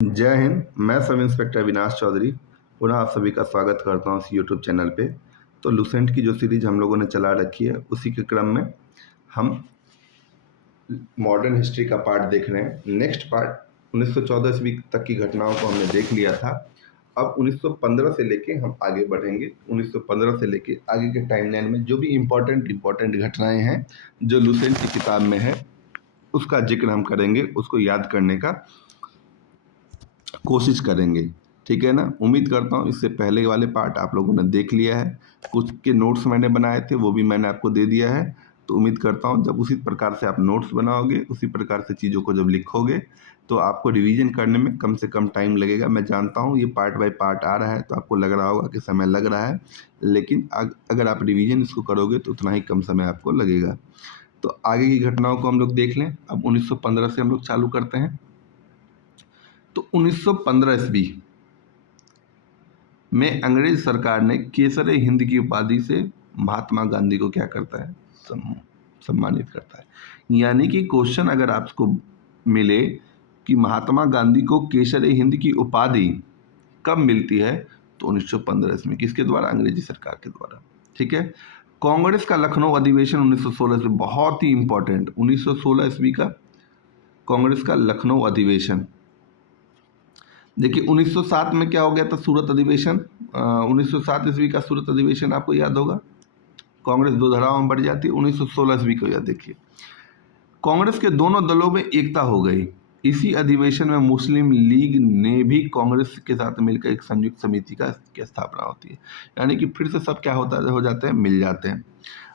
जय हिंद। मैं sub inspector Avinash Chaudhary पुनः आप सभी का स्वागत करता हूं इस यूट्यूब चैनल पे। तो लुसेंट की जो सीरीज हम लोगों ने चला रखी है उसी के क्रम में हम मॉडर्न हिस्ट्री का पार्ट देख रहे हैं। नेक्स्ट पार्ट 1914 ईस्वी तक की घटनाओं को हमने देख लिया था। अब 1915 से लेके हम आगे बढ़ेंगे। 1915 से लेके आगे के टाइमलाइन में जो भी इम्पोर्टेंट घटनाएं हैं जो लुसेंट की किताब में है उसका जिक्र हम करेंगे, उसको याद करने का कोशिश करेंगे। ठीक है ना। उम्मीद करता हूँ इससे पहले वाले पार्ट आप लोगों ने देख लिया है, कुछ के नोट्स मैंने बनाए थे वो भी मैंने आपको दे दिया है। तो उम्मीद करता हूँ जब उसी प्रकार से आप नोट्स बनाओगे, उसी प्रकार से चीज़ों को जब लिखोगे तो आपको रिवीजन करने में कम से कम टाइम लगेगा। मैं जानता हूँ ये पार्ट बाय पार्ट आ रहा है तो आपको लग रहा होगा कि समय लग रहा है, लेकिन अगर आप रिवीजन इसको करोगे तो उतना ही कम समय आपको लगेगा। तो आगे की घटनाओं को हम लोग देख लें। अब 1915 से हम लोग चालू करते हैं। तो 1915 ईस्वी में अंग्रेज सरकार ने केसर हिंद की उपाधि से महात्मा गांधी को क्या करता है, सम्मानित करता है। यानी कि क्वेश्चन अगर आपको मिले कि महात्मा गांधी को केसर हिंद की उपाधि कब मिलती है तो 1915 ईस्वी में। किसके द्वारा? अंग्रेजी सरकार के द्वारा। ठीक है। कांग्रेस का लखनऊ अधिवेशन 1916 ईस्वी, बहुत ही इंपॉर्टेंट। 1916 ईस्वी का कांग्रेस का लखनऊ अधिवेशन। देखिए 1907 में क्या हो गया था, सूरत अधिवेशन। 1907 ईस्वी का सूरत अधिवेशन आपको याद होगा। कांग्रेस दो धाराओं में बढ़ जाती है। 1916 ईस्वी को याद देखिए, कांग्रेस के दोनों दलों में एकता हो गई। इसी अधिवेशन में मुस्लिम लीग ने भी कांग्रेस के साथ मिलकर एक संयुक्त समिति की स्थापना होती है। यानी कि फिर से सब क्या हो जाते हैं, मिल जाते हैं।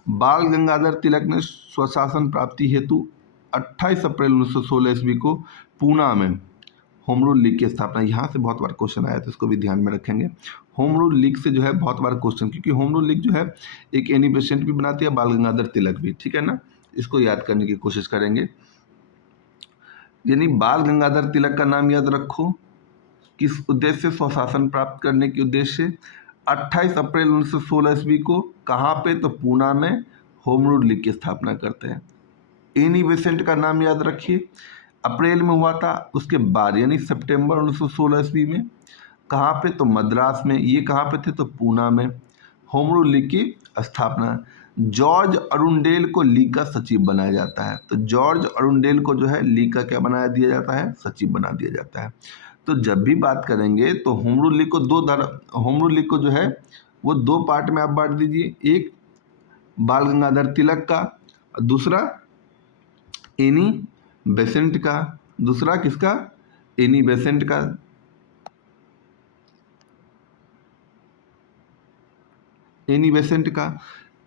बाल गंगाधर तिलक ने स्वशासन प्राप्ति हेतु 28 अप्रैल 1916 ईस्वी को पूना में होम रूल लीग की स्थापना। यहाँ से बहुत बार क्वेश्चन आया तो इसको भी ध्यान में रखेंगे। होम रूल लीग से जो है बहुत बार क्वेश्चन, क्योंकि होम रूल लीग जो है एक एनी बेसेंट भी बनाती है, बाल गंगाधर तिलक भी। ठीक है ना। इसको याद करने की कोशिश करेंगे। यानी बाल गंगाधर तिलक का नाम याद रखो। किस उद्देश्य से? स्वशासन प्राप्त करने के उद्देश्य से 28 अप्रैल 1916 ईस्वी को कहाँ पे, तो पूना में होम रूल लीग की स्थापना करते हैं। एनी बेसेंट का नाम याद रखिए, अप्रैल में हुआ था। उसके बाद यानी सितंबर 1916 ईस्वी में कहाँ पे, तो मद्रास में। ये कहाँ पे थे, तो पूना में। होम रूल लीग की स्थापना। जॉर्ज अरुंडेल को लीग का सचिव बनाया जाता है। तो जॉर्ज अरुंडेल को जो है लीग का क्या बना दिया जाता है, सचिव बना दिया जाता है। तो जब भी बात करेंगे तो होम रूल लीग को होम रूल लीग को जो है वो दो पार्ट में आप बांट दीजिए। एक बाल गंगाधर तिलक का, दूसरा एनी बेसेंट का। दूसरा किसका? एनी बेसेंट का। एनी बेसेंट का।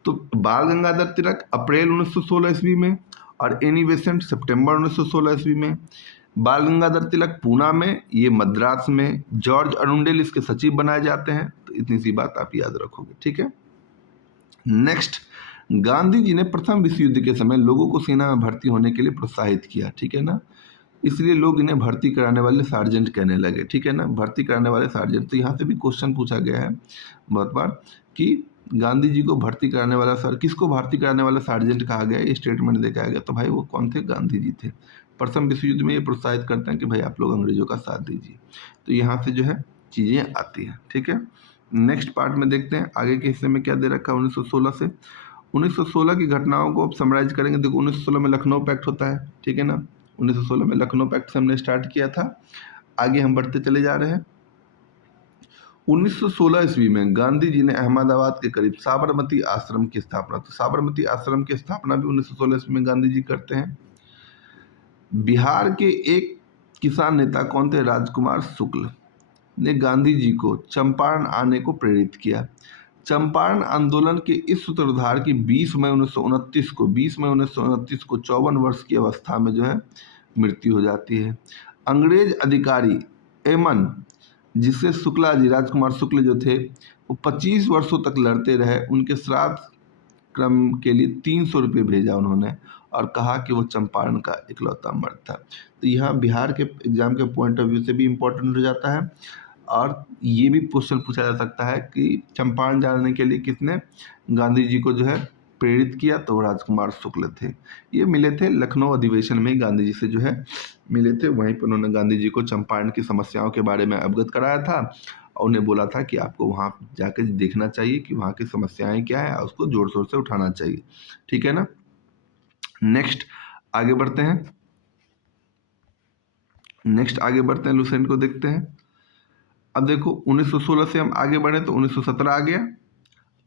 तो बाल गंगाधर तिलक अप्रैल 1916 ईस्वी में और एनी बेसेंट सितंबर 1916 ईस्वी में। बाल गंगाधर तिलक पूना में, ये मद्रास में। जॉर्ज अरुंडेल इसके सचिव बनाए जाते हैं। तो इतनी सी बात आप याद रखोगे। ठीक है। नेक्स्ट, गांधी जी ने प्रथम विश्व युद्ध के समय लोगों को सेना में भर्ती होने के लिए प्रोत्साहित किया। ठीक है ना। इसलिए लोग इन्हें भर्ती कराने वाले सार्जेंट कहने लगे। ठीक है ना। भर्ती कराने वाले सार्जेंट। तो यहाँ से भी क्वेश्चन पूछा गया है बहुत बार कि गांधी जी को भर्ती कराने वाला किसको भर्ती कराने वाला सार्जेंट कहा गया, ये स्टेटमेंट देखा गया। तो भाई वो कौन थे? गांधी जी थे। प्रथम विश्व युद्ध में ये प्रोत्साहित करते हैं कि भाई आप लोग अंग्रेजों का साथ दीजिए। तो यहाँ से जो है चीज़ें आती हैं। ठीक है। नेक्स्ट पार्ट में देखते हैं आगे के हिस्से में क्या दे रखा है 1916 से। 1916 की घटनाओं को अब समराइज करेंगे। देखो 1916 में लखनऊ पैक्ट होता है। ठीक है ना। 1916 में लखनऊ पैक्ट से हमने स्टार्ट किया था, आगे हम बढ़ते चले जा रहे हैं। 1916 ईस्वी में गांधी जी ने अहमदाबाद के करीब साबरमती आश्रम की स्थापना। तो साबरमती आश्रम की स्थापना भी 1916 ईस्वी में गांधी जी करते हैं। बिहार के एक किसान नेता कौन थे? राजकुमार शुक्ल ने गांधी जी को चंपारण आने को प्रेरित किया। चंपारण आंदोलन के इस सूत्रधार की 20 मई 1929 को 54 वर्ष की अवस्था में जो है मृत्यु हो जाती है। अंग्रेज अधिकारी एमन, जिससे शुक्ला जी, राजकुमार शुक्ल जो थे, वो 25 वर्षों तक लड़ते रहे। उनके श्राद्ध क्रम के लिए 300 रुपये भेजा उन्होंने और कहा कि वो चंपारण का इकलौता मर्द था। तो यहाँ बिहार के एग्जाम के पॉइंट ऑफ व्यू से भी इम्पोर्टेंट हो जाता है और ये भी क्वेश्चन पूछा जा सकता है कि चंपारण जाने के लिए किसने गांधी जी को जो है प्रेरित किया तो राजकुमार शुक्ल थे। ये मिले थे लखनऊ अधिवेशन में, गांधी जी से जो है मिले थे। वहीं पर उन्होंने गांधी जी को चंपारण की समस्याओं के बारे में अवगत कराया था और उन्हें बोला था कि आपको वहाँ जाकर देखना चाहिए कि वहाँ की समस्याएं क्या है और उसको जोर शोर से उठाना चाहिए। ठीक है ना। नेक्स्ट आगे बढ़ते हैं। लुसेंट को देखते हैं। अब देखो 1916 से हम आगे बढ़े तो 1917 आ गया।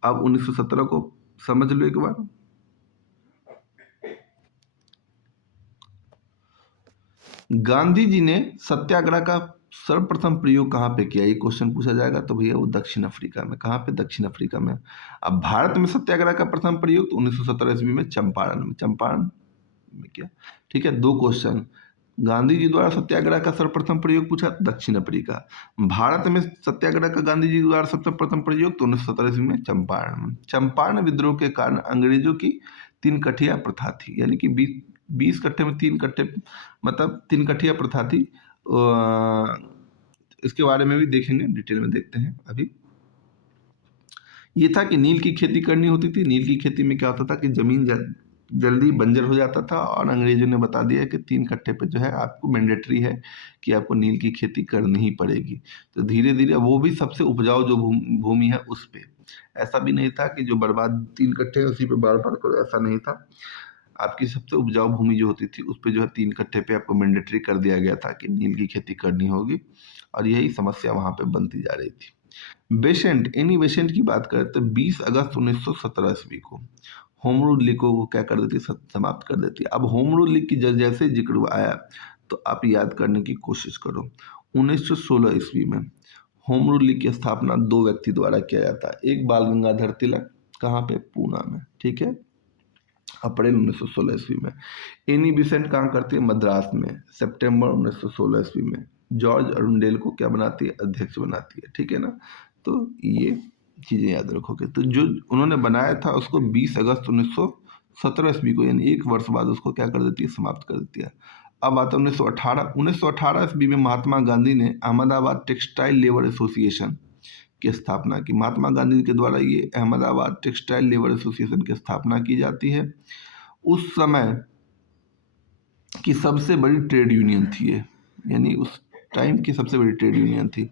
अब 1917 को समझ लो एक बार। गांधी जी ने सत्याग्रह का सर्वप्रथम प्रयोग कहाँ पे किया, ये क्वेश्चन पूछा जाएगा तो भैया वो दक्षिण अफ्रीका में। कहाँ पे? दक्षिण अफ्रीका में। अब भारत में सत्याग्रह का प्रथम प्रयोग तो 1917 ईस्वी में चंपारण में किया। ठीक है, दो क्वेश्चन। गांधी जी द्वारा सत्याग्रह का सर्वप्रथम प्रयोग पूछा, दक्षिण अफ्रीका। भारत में सत्याग्रह का गांधी जी द्वारा सबसे प्रथम प्रयोग तो 1917 ईस्वी में चंपारण विद्रोह के कारण अंग्रेजों की 3 कठिया प्रथा थी, यानी कि 20 कट्ठे में 3 कट्ठे, मतलब 3 कठिया प्रथा थी। इसके बारे में भी देखेंगे, डिटेल में देखते हैं। अभी ये था कि नील की खेती करनी होती थी। नील की खेती में क्या होता था कि जमीन जल्दी बंजर हो जाता था और अंग्रेजों ने बता दिया कि 3 कट्ठे पे जो है आपको मैंडेटरी है कि आपको नील की खेती करनी ही पड़ेगी। तो धीरे धीरे वो भी सबसे उपजाऊ जो भूमि है उस पे, ऐसा भी नहीं था कि जो बर्बाद 3 कट्ठे है उसी पे बार बार करो, ऐसा नहीं था। आपकी सबसे उपजाऊ भूमि जो होती थी उस पे जो है 3 कट्ठे पे आपको मैंडेटरी कर दिया गया था कि नील की खेती करनी होगी, और यही समस्या वहाँ पे बनती जा रही थी। बेसेंट, एनी बेसेंट की बात करें तो 20 अगस्त 1917 ईस्वी को होम रूल लीग को वो क्या कर देती है, समाप्त कर देती है। अब होम रूल लीग की जैसे जिक्र आया तो आप याद करने की कोशिश करो। 1916 ईस्वी में होम रूल लीग की स्थापना 2 व्यक्ति द्वारा किया जाता है। एक बाल गंगाधर तिलक, कहाँ पे? पूना में। ठीक है, अप्रैल 1916 ईस्वी में। एनी बेसेंट कहाँ करती है? मद्रास में, सितंबर 1916 ईस्वी में। जॉर्ज अरुंडेल को क्या बनाती है? अध्यक्ष बनाती है। ठीक है ना। तो ये चीज़ें याद रखोगे। तो जो उन्होंने बनाया था उसको 20 अगस्त 1917 ईस्वी को, यानी 1 वर्ष बाद उसको क्या कर देती है? समाप्त कर देती है। अब आता है 1918 ईस्वी में महात्मा गांधी ने अहमदाबाद टेक्सटाइल लेबर एसोसिएशन की स्थापना की। महात्मा गांधी के द्वारा ये अहमदाबाद टेक्सटाइल लेबर एसोसिएशन की स्थापना की जाती है। उस समय की सबसे बड़ी ट्रेड यूनियन थी ये, यानी उस टाइम की सबसे बड़ी ट्रेड यूनियन थी।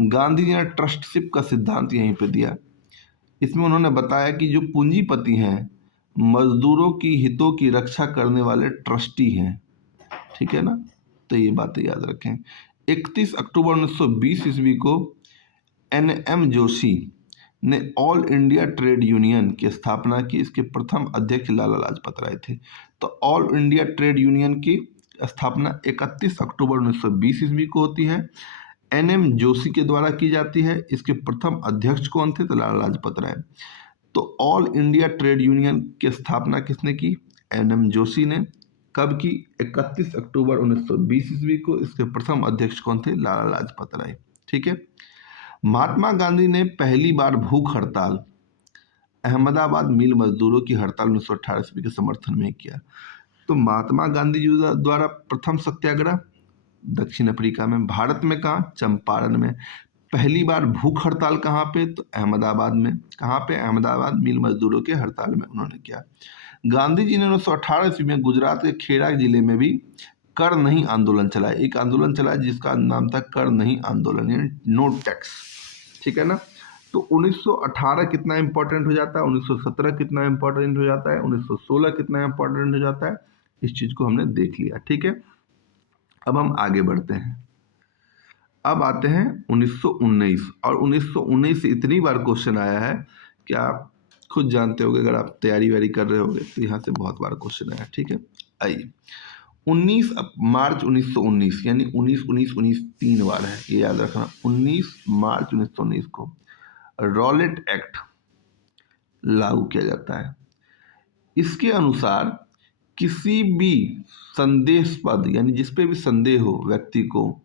गांधी जी ने ट्रस्टशिप का सिद्धांत यहीं पे दिया। इसमें उन्होंने बताया कि जो पूंजीपति हैं मजदूरों की हितों की रक्षा करने वाले ट्रस्टी हैं। ठीक है ना, तो ये बातें याद रखें। 31 अक्टूबर 1920 ईस्वी को NM जोशी ने ऑल इंडिया ट्रेड यूनियन की स्थापना की। इसके प्रथम अध्यक्ष लाला लाजपत राय थे। तो ऑल इंडिया ट्रेड यूनियन की स्थापना 31 अक्टूबर 1920 ईस्वी को होती है। NM जोशी के द्वारा की जाती है। इसके प्रथम अध्यक्ष कौन थे? तो लाला लाजपत राय। तो ऑल इंडिया ट्रेड यूनियन की स्थापना किसने की? NM जोशी ने। कब की? 31 अक्टूबर 1920 ईस्वी को। इसके प्रथम अध्यक्ष कौन थे? लाला लाजपत राय। ठीक है। महात्मा गांधी ने पहली बार भूख हड़ताल, अहमदाबाद मिल मजदूरों की हड़ताल 1918 ईस्वी के समर्थन में किया। तो महात्मा गांधी जी द्वारा प्रथम सत्याग्रह दक्षिण अफ्रीका में। भारत में कहाँ? चंपारण में। पहली बार भूख हड़ताल कहाँ पे? तो अहमदाबाद में। कहाँ पे? अहमदाबाद मिल मजदूरों के हड़ताल में उन्होंने किया। गांधी जी ने 1918 ईस्वी में गुजरात के खेड़ा जिले में भी कर नहीं आंदोलन चलाया। एक आंदोलन चलाया जिसका नाम था कर नहीं आंदोलन, यानी नो टैक्स। ठीक है ना। तो 1918 कितना इंपॉर्टेंट हो जाता है, 1917 कितना इंपॉर्टेंट हो जाता है, 1916 कितना इंपॉर्टेंट हो जाता है, इस चीज को हमने देख लिया। ठीक है, अब हम आगे बढ़ते हैं। अब आते हैं 1919, और 1919 से इतनी बार क्वेश्चन आया है कि आप खुद जानते होगे, अगर आप तैयारी वैयारी कर रहे होगे तो यहाँ से बहुत बार क्वेश्चन आया। ठीक है, आइए 19 मार्च 1919, यानी 19 19 19 3 बार है, ये याद रखना। 19 मार्च 1919 को रॉलेट एक्ट लागू किया जाता है। इसके अनुसार किसी भी संदेहास्पद, यानी जिस पे भी संदेह हो व्यक्ति को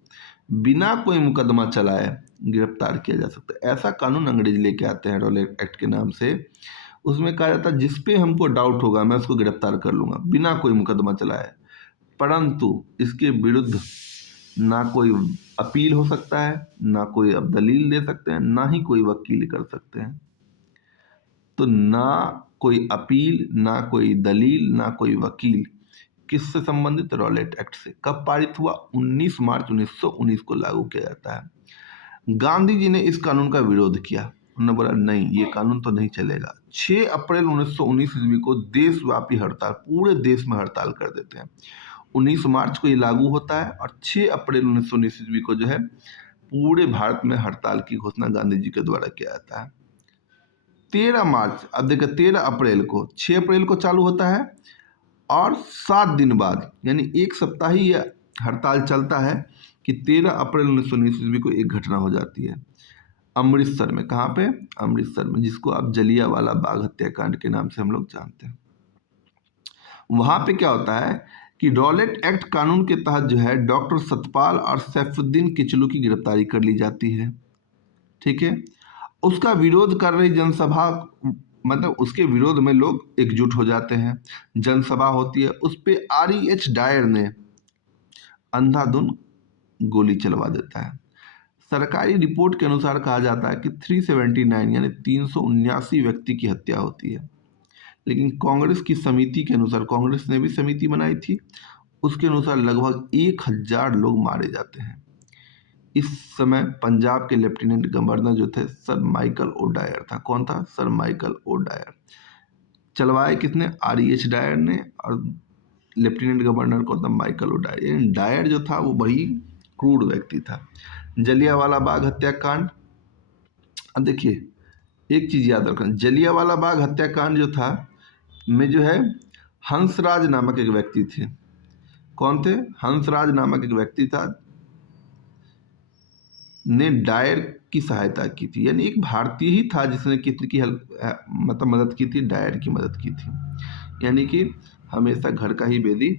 बिना कोई मुकदमा चलाए गिरफ्तार किया जा सकता है। ऐसा कानून अंग्रेज लेके आते हैं रॉलेट एक्ट के नाम से। उसमें कहा जाता है जिस पे हमको डाउट होगा मैं उसको गिरफ्तार कर लूंगा बिना कोई मुकदमा चलाए, परंतु इसके विरुद्ध ना कोई अपील हो सकता है, ना कोई अब दलील दे सकते हैं, ना ही कोई वकील कर सकते हैं। तो ना कोई अपील, ना कोई दलील, ना कोई वकील। किससे संबंधित? रॉलेट एक्ट से। कब पारित हुआ? 19 मार्च 1919 को लागू किया जाता है। गांधी जी ने इस कानून का विरोध किया। उन्होंने बोला नहीं, ये कानून तो नहीं चलेगा। 6 अप्रैल 1919 ईस्वी को देशव्यापी हड़ताल, पूरे देश में हड़ताल कर देते हैं। 19 मार्च को ये लागू होता है और 6 अप्रैल 1919 ईस्वी को जो है पूरे भारत में हड़ताल की घोषणा गांधी जी के द्वारा किया जाता है। 13 मार्च, अब देखिए 13 अप्रैल को, 6 अप्रैल को चालू होता है और 7 दिन बाद यानी एक सप्ताह ही यह हड़ताल चलता है कि 13 अप्रैल 1919 ईस्वी को एक घटना हो जाती है अमृतसर में। कहाँ पे? अमृतसर में, जिसको आप जलियांवाला बाग हत्याकांड के नाम से हम लोग जानते हैं। वहां पे क्या होता है कि रॉलेट एक्ट कानून के तहत जो है डॉक्टर सतपाल और सैफुद्दीन किचलू की गिरफ्तारी कर ली जाती है। ठीक है, उसका विरोध कर रही जनसभा, मतलब उसके विरोध में लोग एकजुट हो जाते हैं। जनसभा होती है, उस पे REH डायर ने अंधाधुंध गोली चलवा देता है। सरकारी रिपोर्ट के अनुसार कहा जाता है कि 379 यानी 379 व्यक्ति की हत्या होती है। लेकिन कांग्रेस की समिति के अनुसार, कांग्रेस ने भी समिति बनाई थी, उसके अनुसार लगभग 1000 लोग मारे जाते हैं। इस समय पंजाब के लेफ्टिनेंट गवर्नर जो थे सर माइकल ओ डायर था। कौन था? Sir Michael O Dyer. चलवाए किसने? REH डायर ने, और लेफ्टिनेंट गवर्नर को था माइकल ओ डायर। यानी डायर जो था वो बड़ी क्रूर व्यक्ति था। जलियांवाला बाग हत्याकांड, अब देखिए एक चीज याद रखना, जलियांवाला बाग हत्याकांड जो था में जो है हंसराज नामक एक व्यक्ति थे। कौन थे? हंसराज नामक एक व्यक्ति था ने डायर की सहायता की थी। यानी एक भारतीय ही था जिसने कितनी की मतलब मदद की थी, डायर की मदद की थी। यानी कि हमेशा घर का ही बेदी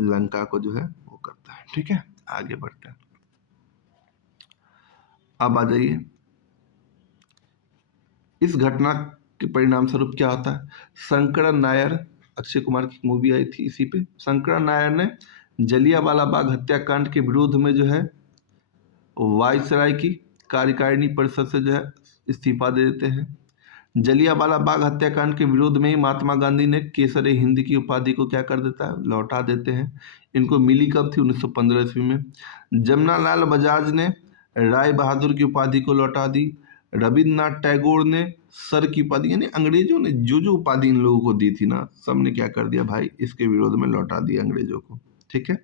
लंका को जो है वो करता है। ठीक है, आगे बढ़ते हैं। अब आ जाइए, इस घटना के परिणाम स्वरूप क्या होता है? शंकरन नायर, अक्षय कुमार की मूवी आई थी इसी पे, शंकरन नायर ने जलियांवाला बाग हत्याकांड के विरोध में जो है वायसराय की कार्यकारिणी परिषद से जो है इस्तीफा दे देते हैं। जलियांवाला बाग हत्याकांड के विरोध में ही महात्मा गांधी ने केसर ए हिंद की उपाधि को क्या कर देता है? लौटा देते हैं। इनको मिली कब थी? 1915 ईस्वी में। जमनालाल बजाज ने राय बहादुर की उपाधि को लौटा दी। रविन्द्रनाथ टैगोर ने सर की उपाधि, यानी अंग्रेजों ने जो जो उपाधि इन लोगों को दी थी ना, सबने क्या कर दिया भाई? इसके विरोध में लौटा दिया अंग्रेजों को। ठीक है,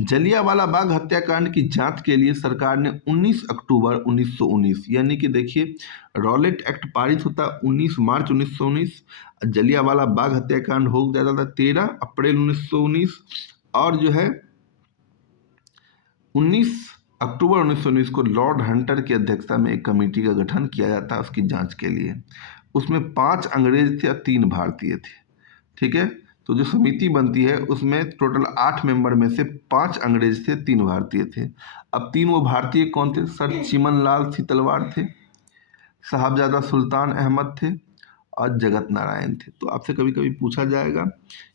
जलियांवाला बाग हत्याकांड की जांच के लिए सरकार ने 19 अक्टूबर 1919, यानी कि देखिए रॉलेट एक्ट पारित होता 19 मार्च 1919, जलियांवाला बाग हत्याकांड हो जाता था 13 अप्रैल 1919, और जो है 19 अक्टूबर 1919 को लॉर्ड हंटर की अध्यक्षता में एक कमेटी का गठन किया जाता है उसकी जांच के लिए। उसमें 5 अंग्रेज थे और 3 भारतीय थे। ठीक है, तो जो समिति बनती है उसमें टोटल 8 मेंबर में से 5 अंग्रेज थे, 3 भारतीय थे। अब 3 वो भारतीय कौन थे? सर चिमनलाल सीतलवाड़ थे, साहबजादा सुल्तान अहमद थे और जगत नारायण थे। तो आपसे कभी कभी पूछा जाएगा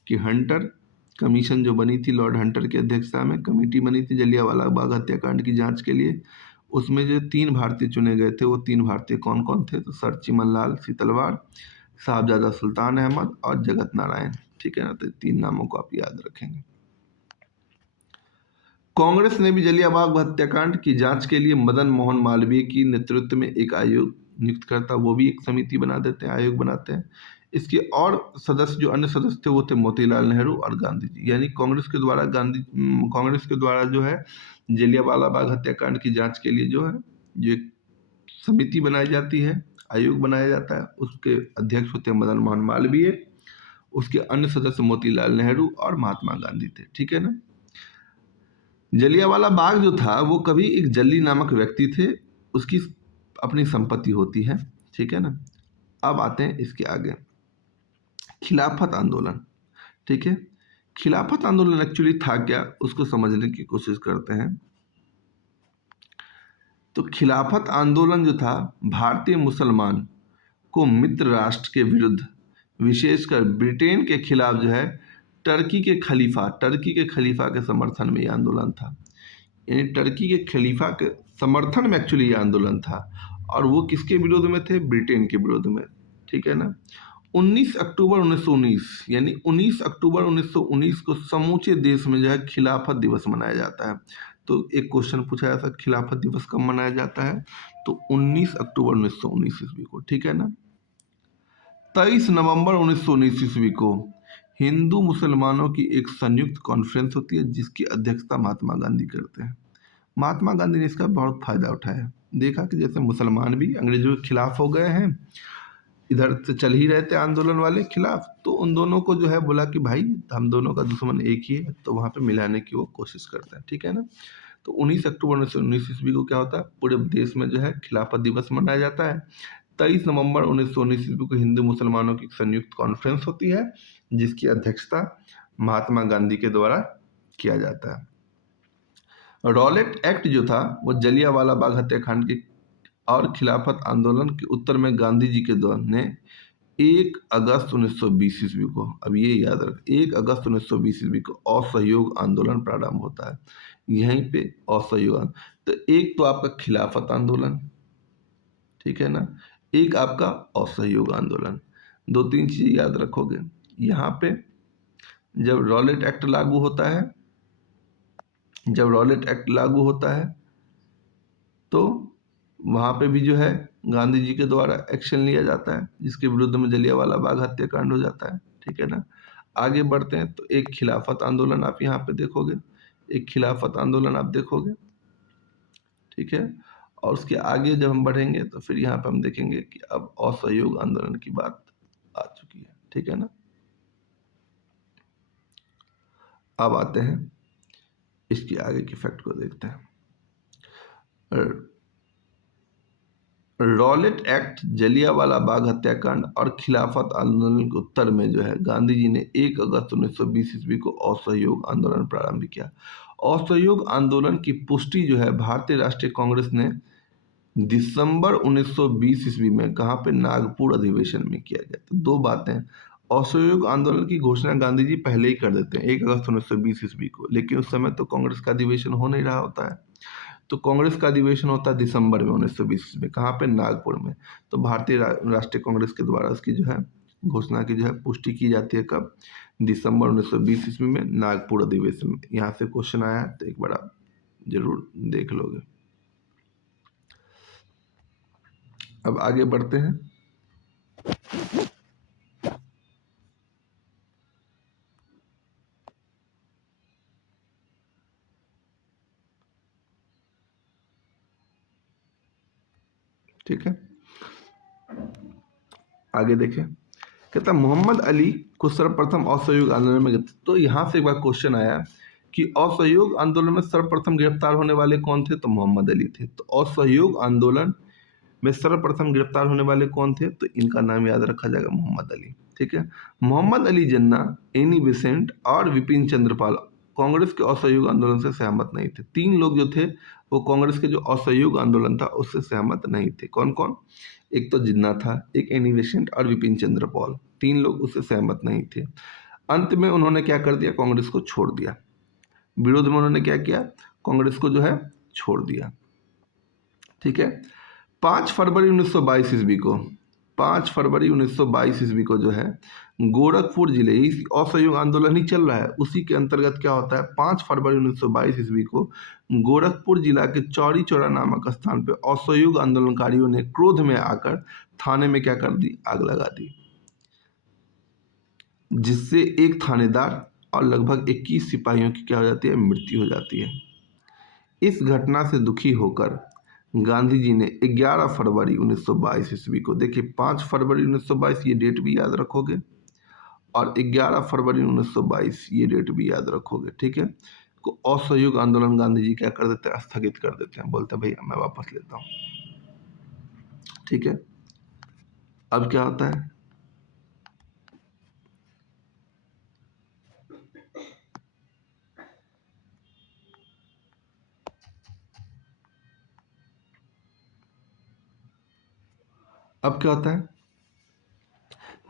कि हंटर कमीशन जो बनी थी, लॉर्ड हंटर की अध्यक्षता में कमेटी बनी थी जलियांवाला बाग हत्याकांड की जांच के लिए, उसमें जो 3 भारतीय चुने गए थे वो 3 भारतीय कौन कौन थे? तो सर चिमनलाल सीतलवाड़, साहबजादा सुल्तान अहमद और जगत नारायण। ठीक है ना, तो 3 नामों को आप याद रखेंगे। कांग्रेस ने भी जलियांवाला बाग हत्याकांड की जांच के लिए मदन मोहन मालवीय की नेतृत्व में एक आयोग नियुक्त करता, वो भी एक समिति बना देते हैं, आयोग बनाते हैं। इसके और सदस्य, जो अन्य सदस्य थे वो थे मोतीलाल नेहरू और गांधी जी। यानी कांग्रेस के द्वारा जो है जलियांवाला बाग हत्याकांड की जांच के लिए जो है ये समिति बनाई जाती है, आयोग बनाया जाता है। उसके अध्यक्ष होते हैं मदन मोहन मालवीय, उसके अन्य सदस्य मोतीलाल नेहरू और महात्मा गांधी थे। ठीक है ना। जलियांवाला बाग जो था वो कभी एक जल्ली नामक व्यक्ति थे, उसकी अपनी संपत्ति होती है। ठीक है ना। अब आते हैं इसके आगे, खिलाफत आंदोलन। ठीक है, खिलाफत आंदोलन एक्चुअली था क्या, उसको समझने की कोशिश करते हैं। तो खिलाफत आंदोलन जो था भारतीय मुसलमान को मित्र राष्ट्र के विरुद्ध, विशेषकर ब्रिटेन के खिलाफ जो है टर्की के खलीफा के समर्थन में यह आंदोलन था। यानी टर्की के खलीफा के समर्थन में एक्चुअली ये आंदोलन था, और वो किसके विरोध में थे? ब्रिटेन के विरोध में। ठीक है ना। 19 अक्टूबर 1919 यानी 19 अक्टूबर 1919 को समूचे देश में जो है खिलाफत दिवस मनाया जाता है। तो एक क्वेश्चन पूछा जाता है खिलाफत दिवस कब मनाया जाता है, तो 19 अक्टूबर 1919 ईस्वी को, ठीक है ना। 23 नवंबर 1919 ईस्वी को हिंदू मुसलमानों की एक संयुक्त कॉन्फ्रेंस होती है जिसकी अध्यक्षता महात्मा गांधी करते हैं। महात्मा गांधी ने इसका बहुत फायदा उठाया, देखा कि जैसे मुसलमान भी अंग्रेजों के खिलाफ हो गए हैं, इधर से चल ही रहे थे आंदोलन वाले खिलाफ, तो उन दोनों को जो है बोला कि भाई हम दोनों का दुश्मन एक ही है, तो वहाँ पे मिलाने की वो कोशिश करते हैं, ठीक है ना। तो 19 अक्टूबर 1919 ईस्वी को क्या होता है, पूरे देश में जो है खिलाफत दिवस मनाया जाता है। 23 नवंबर 1919 ईस्वी को हिंदू मुसलमानों की संयुक्त कॉन्फ्रेंस होती है जिसकी अध्यक्षता महात्मा गांधी के द्वारा किया जाता है। रॉलेट एक्ट जो था वो जलियांवाला बाग हत्याकांड के और खिलाफत आंदोलन के उत्तर में गांधी जी के द्वारा ने 1 अगस्त 1920 ईस्वी को, अब ये याद रख, 1 अगस्त 1920 ईस्वी को असहयोग आंदोलन प्रारंभ होता है। यहीं पे असहयोग तो एक तो आपका खिलाफत आंदोलन, ठीक है ना, एक आपका असहयोग आंदोलन, दो तीन चीजें याद रखोगे। यहाँ पे जब रॉलेट एक्ट लागू होता है, जब रॉलेट एक्ट लागू होता है तो वहाँ पे भी जो है गांधी जी के द्वारा एक्शन लिया जाता है जिसके विरुद्ध में जलियांवाला बाग हत्याकांड हो जाता है, ठीक है ना। आगे बढ़ते हैं तो एक खिलाफत आंदोलन आप यहाँ पे देखोगे, एक खिलाफत आंदोलन आप देखोगे, ठीक है। और उसके आगे जब हम बढ़ेंगे तो फिर यहाँ पे हम देखेंगे कि अब असहयोग आंदोलन की बात आ चुकी है, ठीक है ना। अब आते हैं इसकी आगे की फैक्ट को देखते हैं। रॉलेट एक्ट, जलियांवाला बाग हत्याकांड और खिलाफत आंदोलन के उत्तर में जो है गांधी जी ने 1 अगस्त 1920 ईस्वी को असहयोग आंदोलन प्रारंभ किया। असहयोग आंदोलन की पुष्टि जो है भारतीय राष्ट्रीय कांग्रेस ने दिसंबर 1920 ईस्वी में कहाँ पे, नागपुर अधिवेशन में किया गया। तो दो बातें, असहयोग आंदोलन की घोषणा गांधी जी पहले ही कर देते हैं 1 अगस्त 1920 ईस्वी को, लेकिन उस समय तो कांग्रेस का अधिवेशन हो नहीं रहा होता है। तो कांग्रेस का अधिवेशन होता है दिसंबर में 1920 में, कहाँ पे, नागपुर में। तो भारतीय राष्ट्रीय कांग्रेस के द्वारा उसकी जो है घोषणा की जो है पुष्टि की जाती है कब, दिसंबर 1920 ईस्वी में, नागपुर अधिवेशन में। यहाँ से क्वेश्चन आया है तो एक बार आप जरूर देख लोगे। अब आगे बढ़ते हैं। ठीक है, आगे देखें, कहता मोहम्मद अली को सर्वप्रथम असहयोग आंदोलन में, तो यहाँ से एक बार क्वेश्चन आया कि असहयोग आंदोलन में सर्वप्रथम गिरफ्तार होने वाले कौन थे, तो मोहम्मद अली थे। तो असहयोग आंदोलन में सर्वप्रथम गिरफ्तार होने वाले कौन थे, तो इनका नाम याद रखा जाएगा, मोहम्मद अली, ठीक है। मोहम्मद अली जिन्ना, एनी बेसेंट और विपिन चंद्रपाल कांग्रेस के असहयोग आंदोलन से सहमत नहीं थे। तीन लोग जो थे वो कांग्रेस के जो असहयोग आंदोलन था उससे सहमत नहीं थे। कौन कौन, एक तो जिन्ना था, एक एनी बेसेंट और विपिन चंद्र पॉल, तीन लोग उससे सहमत नहीं थे। अंत में उन्होंने क्या कर दिया, कांग्रेस को छोड़ दिया। विरोध में उन्होंने क्या किया, कांग्रेस को जो है छोड़ दिया, ठीक है। 5 फरवरी 1922 ईस्वी को, 5 फरवरी 1922 ईस्वी को जो है गोरखपुर जिले, इस असहयोग आंदोलन ही चल रहा है उसी के अंतर्गत क्या होता है, 5 फरवरी 1922 ईस्वी को गोरखपुर जिला के चौरी चौरा नामक स्थान पर असहयोग आंदोलनकारियों ने क्रोध में आकर थाने में क्या कर दी, आग लगा दी, जिससे एक थानेदार और लगभग 21 सिपाहियों की क्या हो जाती है, मृत्यु हो जाती है। इस घटना से दुखी होकर गांधी जी ने 11 फरवरी 1922 ईस्वी को, देखिए 5 फरवरी 1922 ये डेट भी याद रखोगे और 11 फरवरी 1922 ये डेट भी याद रखोगे, ठीक है। को असहयोग आंदोलन गांधी जी क्या कर देते हैं, स्थगित कर देते हैं, बोलते हैं भैया मैं वापस लेता हूँ, ठीक है। अब क्या होता है, अब क्या होता है,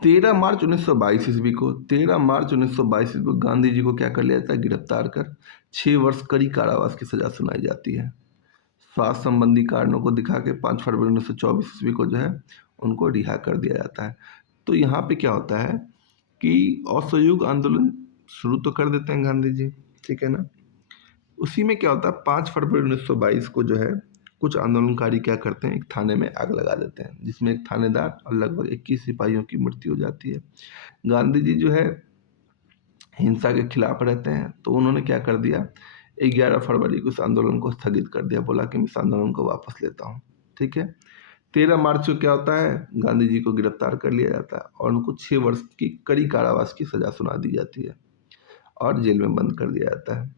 13 मार्च 1922 ईस्वी को, 13 मार्च 1922 ईस्वी को गांधी जी को क्या कर लिया जाता है, गिरफ्तार कर 6 वर्ष कड़ी कारावास की सजा सुनाई जाती है। स्वास्थ्य संबंधी कारणों को दिखा के 5 फरवरी 1924 ईस्वी को जो है उनको रिहा कर दिया जाता है। तो यहाँ पे क्या होता है कि असहयोग आंदोलन शुरू तो कर देते हैं गांधी जी, ठीक है ना। उसी में क्या होता है 5 फरवरी 1922 को जो है कुछ आंदोलनकारी क्या करते हैं, एक थाने में आग लगा देते हैं, जिसमें एक थानेदार और लगभग 21 सिपाहियों की मृत्यु हो जाती है। गांधी जी जो है हिंसा के खिलाफ रहते हैं, तो उन्होंने क्या कर दिया, 11 फरवरी को इस आंदोलन को स्थगित कर दिया, बोला कि मैं इस आंदोलन को वापस लेता हूँ, ठीक है। 13 मार्च को क्या होता है, गांधी जी को गिरफ्तार कर लिया जाता है और उनको 6 वर्ष की कड़ी कारावास की सजा सुना दी जाती है और जेल में बंद कर दिया जाता है।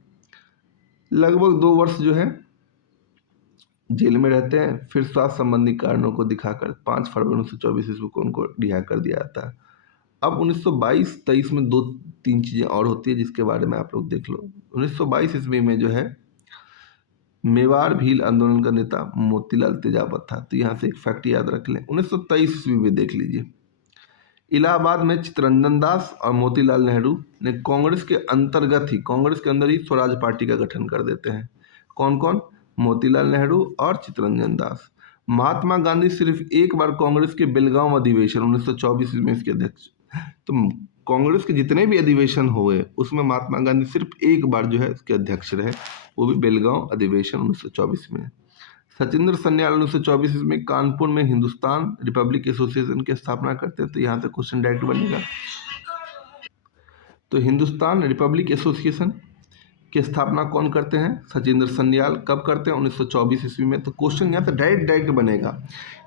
लगभग 2 वर्ष जो है जेल में रहते हैं, फिर स्वास्थ्य संबंधी कारणों को दिखाकर 5 फरवरी 1924 ईस्वी को उनको रिहा कर दिया जाता है। अब 1922-23 में 2-3 चीज़ें और होती है जिसके बारे में आप लोग देख लो। 1922 ईस्वी में जो है मेवाड़ भील आंदोलन का नेता मोतीलाल तेजावत था, तो यहाँ से एक फैक्ट याद रख लें। 1923 ईस्वी में देख लीजिए, इलाहाबाद में चित्तरंजन दास और मोतीलाल नेहरू ने कांग्रेस के अंतर्गत ही, कांग्रेस के अंदर ही स्वराज पार्टी का गठन कर देते हैं। कौन कौन? मोतीलाल नेहरू और चित्तरंजन दास। महात्मा गांधी सिर्फ एक बार कांग्रेस के बेलगांव अधिवेशन 1924 में इसके अध्यक्ष, तो कांग्रेस के जितने भी अधिवेशन हुए उसमें महात्मा गांधी सिर्फ एक बार जो है इसके अध्यक्ष रहे, वो भी बेलगांव अधिवेशन 1924 में। सचिंद्र सन्याल 1924 में कानपुर में हिंदुस्तान रिपब्लिक एसोसिएशन की स्थापना करते हैं, तो यहाँ से क्वेश्चन डायरेक्ट बनेगा। तो हिंदुस्तान रिपब्लिक एसोसिएशन की स्थापना कौन करते हैं? सचिंद्र सन्याल। कब करते हैं? 1924 ईस्वी में। तो क्वेश्चन यहाँ से डायरेक्ट बनेगा,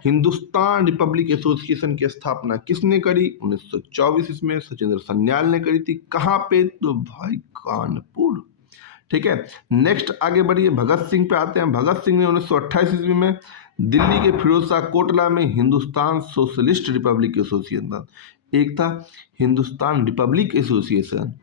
हिंदुस्तान रिपब्लिक एसोसिएशन की स्थापना किसने करी? 1924 ईस्वी में सचिंद्र सन्याल ने करी थी। कहाँ पे? तो भाई कानपुर, ठीक है। नेक्स्ट आगे बढ़िए, भगत सिंह पे आते हैं। भगत सिंह ने 1928 ईस्वी में दिल्ली के फिरोज शाह कोटला में हिंदुस्तान सोशलिस्ट रिपब्लिक एसोसिएशन, एक था हिंदुस्तान रिपब्लिक एसोसिएशन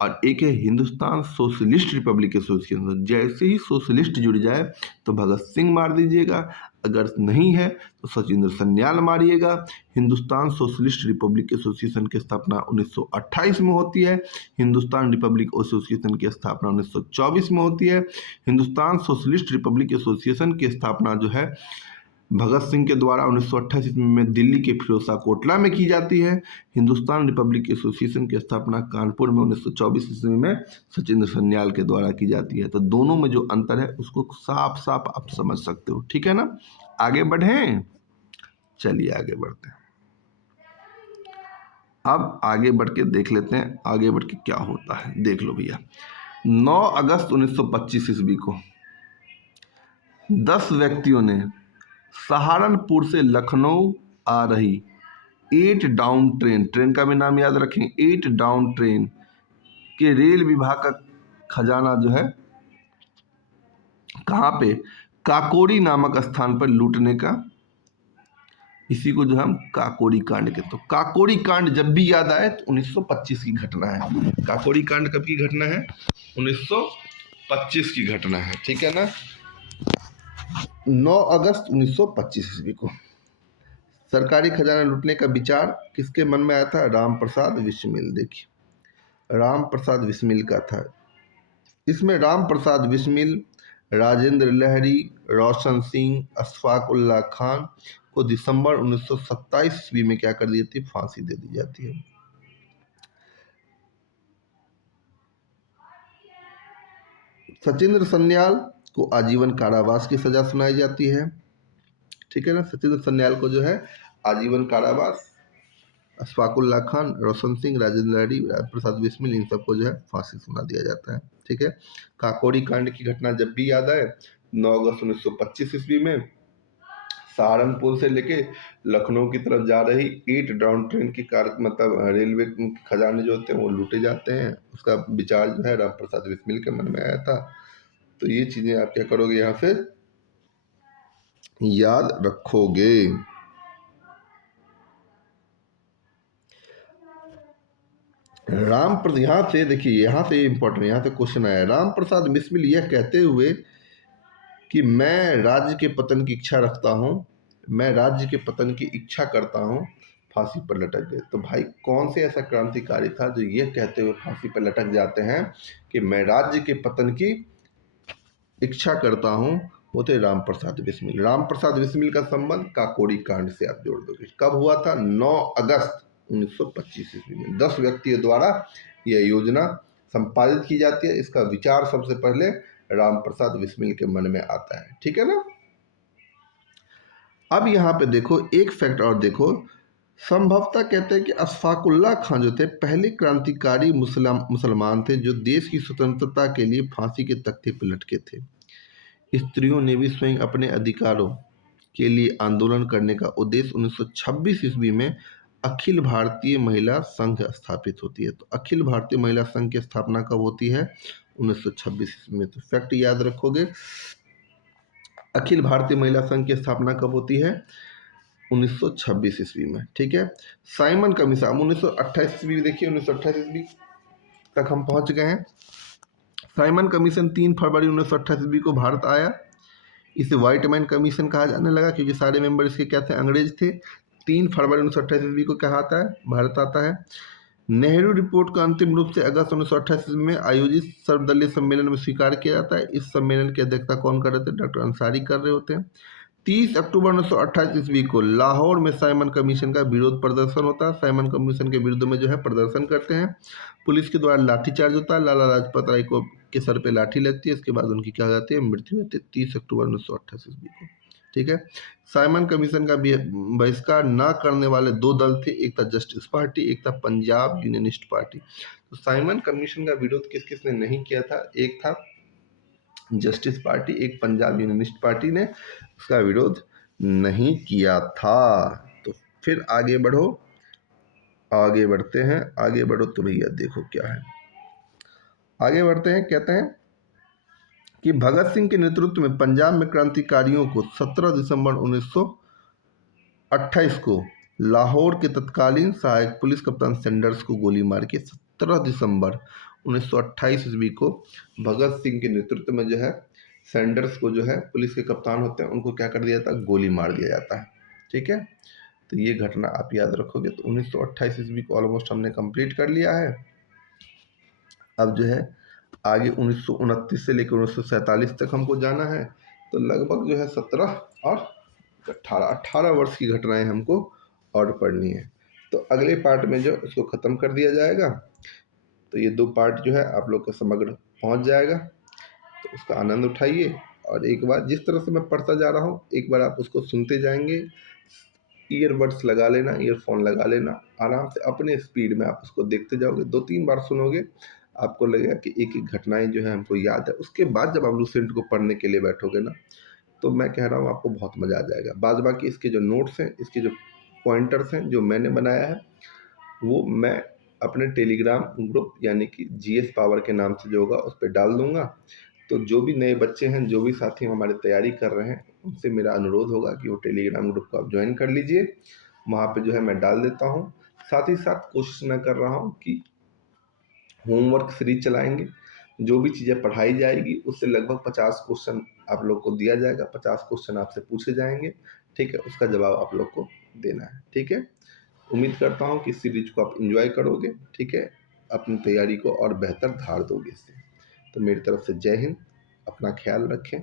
और एक है हिंदुस्तान सोशलिस्ट रिपब्लिक एसोसिएशन। जैसे ही सोशलिस्ट जुड़ जाए तो भगत सिंह मार दीजिएगा, अगर नहीं है तो सचिंद्र सन्याल मारिएगा। हिंदुस्तान सोशलिस्ट रिपब्लिक एसोसिएशन की स्थापना 1928 में होती है। हिंदुस्तान रिपब्लिक एसोसिएशन की स्थापना 1924 में होती है। हिंदुस्तान सोशलिस्ट रिपब्लिक एसोसिएशन की स्थापना जो है भगत सिंह के द्वारा 1928 ईस्वी में दिल्ली के फिरोज शाह कोटला में की जाती है। हिंदुस्तान रिपब्लिक एसोसिएशन की स्थापना कानपुर में 1924 ईस्वी में सचिंद्र सन्याल के द्वारा की जाती है। तो दोनों में जो अंतर है उसको साफ साफ आप समझ सकते हो, ठीक है ना। आगे बढ़ें, चलिए आगे बढ़ते हैं। अब आगे बढ़ के देख लेते हैं आगे बढ़ के क्या होता है। देख लो भैया, 9 अगस्त 1925 ईस्वी को 10 व्यक्तियों ने सहारनपुर से लखनऊ आ रही 8 डाउन ट्रेन, ट्रेन का भी नाम याद रखें, 8 डाउन ट्रेन के रेल विभाग का खजाना जो है कहाँ पे? काकोरी नामक स्थान पर लूटने का, इसी को जो हम काकोरी कांड कहते हैं। तो काकोरी कांड जब भी याद आए तो 1925 की घटना है। काकोरी कांड कब की घटना है? 1925 की घटना है, ठीक है ना। 9 अगस्त 1925 ईस्वी को सरकारी खजाना लूटने का विचार किसके मन में आया था? राम प्रसाद बिस्मिल। देखिए, राम प्रसाद बिस्मिल का था। इसमें राम प्रसाद बिस्मिल, राजेंद्र लहरी, रोशन सिंह, अशफाक उल्लाह खान को दिसंबर 1927 ईस्वी में क्या कर दी जाती है? फांसी दे दी जाती है। सचिंद्र सन्याल को आजीवन कारावास की सजा सुनाई जाती है, ठीक है ना। सचिंद्र सन्याल को जो है आजीवन कारावास, अशफाक उल्लाह खान, रोशन सिंह, राजेंद्र लहरी, प्रसाद बिस्मिल, इन सबको जो है फांसी सुना दिया जाता है, ठीक है। काकोरी कांड की घटना जब भी याद आए, 9 अगस्त 1925 ईस्वी में सहारनपुर से लेके लखनऊ की तरफ जा रही 8 डाउन ट्रेन की कार, मतलब रेलवे खजाने जो होते हैं वो लूटे जाते हैं। उसका विचार जो है राम प्रसाद बिस्मिल के मन में आया था। तो ये चीजें आप क्या करोगे, यहाँ से याद रखोगे। यहाँ से देखिए, यहाँ से इंपॉर्टेंट, यहाँ से क्वेश्चन आया। राम प्रसाद बिस्मिल यह कहते हुए कि मैं राज्य के पतन की इच्छा रखता हूँ, मैं राज्य के पतन की इच्छा करता हूँ, फांसी पर लटक गए। तो भाई कौन से ऐसा क्रांतिकारी था जो ये कहते हुए फांसी पर लटक जाते हैं कि मैं राज्य के पतन की इच्छा करता हूँ? वो थे राम प्रसाद बिस्मिल। राम प्रसाद बिस्मिल का संबंध काकोरी कांड से आप जोड़ दोगे। कब हुआ था? 9 अगस्त 1925 ईस्वी में 10 व्यक्तियों द्वारा यह योजना संपादित की जाती है। इसका विचार सबसे पहले राम प्रसाद बिस्मिल के मन में आता है। ठीक है ना। अब यहाँ पे देखो एक फैक्ट और देखो, संभवतः कहते हैं कि अशफाकुल्ला खान जो थे पहले क्रांतिकारी मुसलमान थे जो देश की स्वतंत्रता के लिए फांसी के तख्ते पर लटके थे। स्त्रियों ने भी स्वयं अपने अधिकारों के लिए आंदोलन करने का उद्देश्य 1926 ईस्वी में अखिल भारतीय महिला संघ स्थापित होती है। तो अखिल भारतीय महिला संघ की स्थापना कब होती है? 1926 ईस्वी में। तो फैक्ट याद रखोगे, अखिल भारतीय महिला संघ की स्थापना कब होती है? 1926 ईस्वी में। ठीक है। साइमन कमीशन 1928 ईस्वी, देखिए 1928 ईस्वी तक हम पहुंच गए हैं। साइमन कमीशन 3 फरवरी 1928 ईस्वी को भारत आया। इसे व्हाइट मैन कमीशन कहा जाने लगा क्योंकि सारे मेंबर इसके क्या थे? अंग्रेज थे। 3 फरवरी 1928 ईस्वी को क्या आता है? भारत आता है। नेहरू रिपोर्ट को अंतिम रूप से अगस्त 1928 ईस्वी में आयोजित सर्वदलीय सम्मेलन में स्वीकार किया जाता है। इस सम्मेलन की अध्यक्षता कौन कर रहे थे? डॉक्टर अंसारी कर रहे होते हैं। 30 अक्टूबर 1928 ईस्वी को लाहौर में साइमन कमीशन का विरोध प्रदर्शन होता है। साइमन कमीशन के विरुद्ध में जो है प्रदर्शन करते हैं। पुलिस के द्वारा लाठीचार्ज होता है। लाला लाजपत राय को के सर पे लाठी लगती है। इसके बाद उनकी क्या हो जाती है? मृत्यु होती है 30 अक्टूबर 1928 ईस्वी को। ठीक है। साइमन कमीशन का बहिष्कार न करने वाले 2 दल थे, एक था जस्टिस पार्टी, एक था पंजाब यूनियनिस्ट पार्टी। तो साइमन कमीशन का विरोध किस किसने नहीं किया था? एक था जस्टिस पार्टी, एक पंजाब यूनियनिस्ट पार्टी ने उसका विरोध नहीं किया था। तो फिर आगे बढ़ो, आगे बढ़ते हैं, आगे बढ़ो तो भैया देखो क्या है, आगे बढ़ते हैं। कहते हैं कि भगत सिंह के नेतृत्व में पंजाब में क्रांतिकारियों को 17 दिसंबर 1928 को लाहौर के तत्कालीन सहायक पुलिस कप्तान सैंडर्स को गोली मार के 17 दिसंबर 1928 ईस्वी को भगत सिंह के नेतृत्व में जो है सैंडर्स को जो है पुलिस के कप्तान होते हैं उनको क्या कर दिया जाता है? गोली मार दिया जाता है। ठीक है। तो ये घटना आप याद रखोगे। तो 1928 ईस्वी को ऑलमोस्ट हमने कंप्लीट कर लिया है। अब जो है आगे 1929 से लेकर 1947 तक हमको जाना है। तो लगभग जो है 17 और 18 वर्ष की घटनाएं हमको और पढ़नी है। तो अगले पार्ट में जो इसको ख़त्म कर दिया जाएगा। तो ये 2 पार्ट जो है आप लोग का समग्र पहुंच जाएगा। तो उसका आनंद उठाइए और एक बार जिस तरह से मैं पढ़ता जा रहा हूँ एक बार आप उसको सुनते जाएंगे। ईयरबड्स लगा लेना, ईयरफोन लगा लेना, आराम से अपने स्पीड में आप उसको देखते जाओगे। 2-3 बार सुनोगे आपको लगेगा कि एक एक घटनाएं जो है हमको याद है। उसके बाद जब आप लूसेंट को पढ़ने के लिए बैठोगे ना तो मैं कह रहा हूँ आपको बहुत मज़ा आ जाएगा। बाद बाकी इसके जो नोट्स हैं, इसके जो पॉइंटर्स हैं जो मैंने बनाया है वो मैं अपने टेलीग्राम ग्रुप यानी कि जीएस पावर के नाम से जो होगा उस पर डाल दूंगा। तो जो भी नए बच्चे हैं, जो भी साथी हमारे तैयारी कर रहे हैं, उनसे मेरा अनुरोध होगा कि वो टेलीग्राम ग्रुप को आप ज्वाइन कर लीजिए। वहाँ पे जो है मैं डाल देता हूँ। साथ ही साथ कोशिश मैं कर रहा हूँ कि होमवर्क सीरीज चलाएंगे। जो भी चीज़ें पढ़ाई जाएगी उससे लगभग 50 क्वेश्चन आप लोग को दिया जाएगा। 50 क्वेश्चन आपसे पूछे जाएंगे। ठीक है। उसका जवाब आप लोग को देना है। ठीक है। उम्मीद करता हूँ कि इस सीरीज को आप एंजॉय करोगे। ठीक है। अपनी तैयारी को और बेहतर धार दोगे इससे। तो मेरी तरफ से जय हिंद। अपना ख्याल रखें।